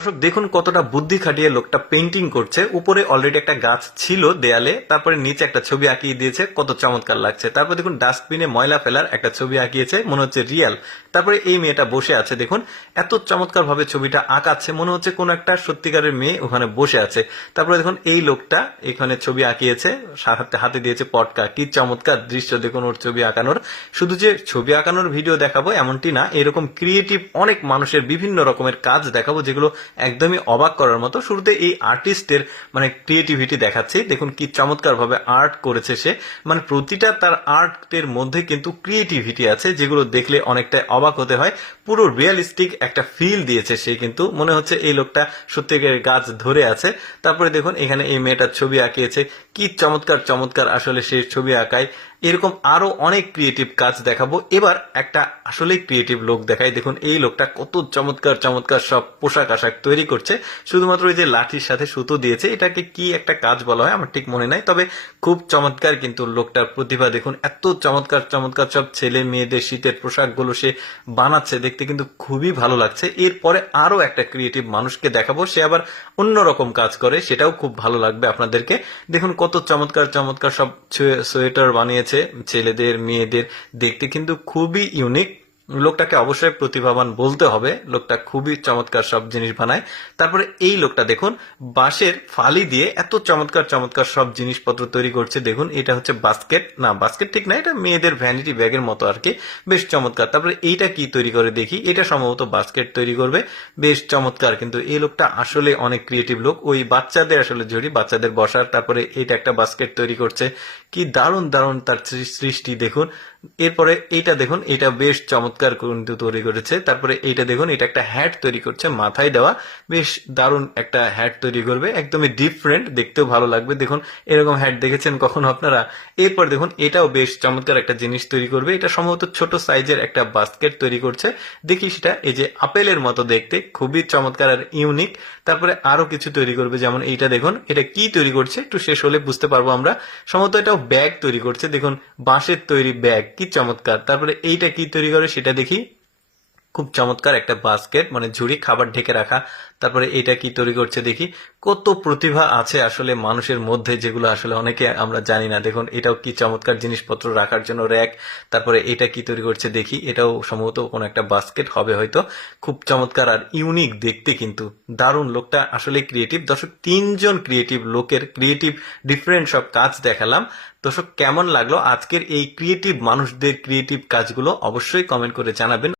দর্শক, দেখুন কতটা বুদ্ধি খাটিয়ে লোকটা পেন্টিং করছে। উপরে অলরেডি একটা গাছ ছিল দেয়ালে, তারপরে নিচে একটা ছবি আঁকিয়ে দিয়েছে, কত চমৎকার লাগছে। তারপর দেখুন ডাস্টবিনে ময়লা ফেলার একটা ছবি আঁকিয়েছে, মনে হচ্ছে রিয়াল তারপরে এই মেয়েটা বসে আছে, দেখুন, এত চমৎকার ভাবে ছবিটা আঁকাচ্ছে, মনে হচ্ছে কোন একটা সত্যিকারের মেয়ে ওখানে বসে আছে। তারপরে দেখুন, এই লোকটা এখানে ছবি আঁকিয়েছে হাতে হাতে দিয়েছে পটকা। কি চমৎকার দৃশ্য, দেখুন ওর ছবি আঁকানোর। শুধু যে ছবি আঁকানোর ভিডিও দেখাবো এমনটি না, এরকম ক্রিয়েটিভ অনেক মানুষের বিভিন্ন রকমের কাজ দেখাবো, যেগুলো একদমই অবাক করার মতো। শুরুতে এই আর্টিস্টের মানে ক্রিয়েটিভিটি দেখাচ্ছি। দেখুন কি চমৎকার ভাবে আর্ট করেছে সে। মানে প্রতিটা তার আর্টের মধ্যে কিন্তু ক্রিয়েটিভিটি আছে, যেগুলো দেখলে অনেকটা অবাক হতে হয়। পুরো রিয়েলিস্টিক একটা ফিল দিয়েছে সে কিন্তু। মনে হচ্ছে এই লোকটা সত্যিকার গাছ ধরে আছে। তারপরে দেখুন, এখানে এই মেয়েটার ছবি আঁকিয়েছে। কি চমৎকার চমৎকার আসলে সে ছবি আঁকায়। এরকম আরও অনেক ক্রিয়েটিভ কাজ দেখাবো। এবার একটা আসলে ক্রিয়েটিভ লোক দেখাই। দেখুন, এই লোকটা কত চমৎকার চমৎকার সব পোশাক আশাক তৈরি করছে। শুধুমাত্র ওই যে লাঠির সাথে সুতো দিয়েছে, এটাকে কি একটা কাজ বলা হয়? আমার ঠিক মনে নাই। তবে খুব চমৎকার কিন্তু লোকটার প্রতিভা। দেখুন, এত চমৎকার চমৎকার সব ছেলে মেয়েদের শীতের পোশাকগুলো সে বানাচ্ছে। দেখতে কিন্তু খুবই ভালো লাগছে। এরপরে আরও একটা ক্রিয়েটিভ মানুষকে দেখাবো। সে আবার অন্যরকম কাজ করে। সেটাও খুব ভালো লাগবে আপনাদেরকে। দেখুন, কত চমৎকার চমৎকার সব সোয়ে- সোয়েটার বানিয়েছে। ছেলেদের মেয়েদের দেখতে কিন্তু খুবই ইউনিক লোকটাকে অবশ্যই প্রতিভাবান বলতে হবে। লোকটা খুবই চমৎকার সব জিনিস বানায়। তারপরে এই লোকটা দেখুন, বাঁশের ফালি দিয়ে এত চমৎকার চমৎকার সব জিনিসপত্র তৈরি করছে। দেখুন, এটা হচ্ছে বাস্কেট। না, বাস্কেট ঠিক না, এটা মেয়েদের ভ্যানিটি ব্যাগের মতো আর কি বেশ চমৎকার। তারপরে এইটা কি তৈরি করে দেখি? এটা সম্ভবত বাস্কেট তৈরি করবে। বেশ চমৎকার। কিন্তু এই লোকটা আসলে অনেক ক্রিয়েটিভ লোক। ওই বাচ্চাদের আসলে ঝুড়ি বাচ্চাদের বসার। তারপরে এটা একটা বাস্কেট তৈরি করছে। কি দারুণ দারুণ তার সৃষ্টি। দেখুন, এরপরে এইটা দেখুন, এটা বেশ চমৎকার। কিন্তু তৈরি করেছে। তারপরে এইটা দেখুন, এটা একটা হ্যাট তৈরি করছে, মাথায় দেওয়া। বেশ দারুণ একটা হ্যাট তৈরি করবে, একদমই ডিফারেন্ট দেখতেও ভালো লাগবে। দেখুন, এরকম হ্যাট দেখেছেন কখনো আপনারা? এরপর দেখুন, এটাও বেশ চমৎকার একটা জিনিস তৈরি করবে। এটা সম্ভবত ছোট সাইজের একটা বাস্কেট তৈরি করছে। দেখি সেটা, এই যে আপেলের মতো দেখতে, খুবই চমৎকার আর ইউনিক তারপরে আরও কিছু তৈরি করবে, যেমন এইটা দেখুন, এটা কি তৈরি করছে? একটু শেষ হলে বুঝতে পারব আমরা। সম্ভবত এটাও ব্যাগ তৈরি করছে। দেখুন, বাঁশের তৈরি ব্যাগ কি চমৎকার। তারপরে এইটা কি তৈরি করে? সেটা দেখি খুব চমৎকার একটা বাস্কেট মানে ঝুড়ি, খাবার ঢেকে রাখা। তারপরে এটা কি তৈরি করছে দেখি। কত প্রতিভা আছে আসলে মানুষের মধ্যে যেগুলো আসলে অনেকে আমরা জানি না। দেখুন, এটাও কি চমৎকার জিনিসপত্র রাখার জন্য র্যাক তারপরে এটা কি তৈরি করছে দেখি। এটাও সম্ভবত কোনো একটা বাস্কেট হবে হয়তো। খুব চমৎকার আর ইউনিক দেখতে কিন্তু। দারুণ লোকটা আসলে ক্রিয়েটিভ দর্শক, তিনজন ক্রিয়েটিভ লোকের ক্রিয়েটিভ ডিফারেন্ট সব কাজ দেখালাম। দর্শক, কেমন লাগল আজকের এই ক্রিয়েটিভ মানুষদের ক্রিয়েটিভ কাজগুলো? অবশ্যই কমেন্ট করে জানাবেন।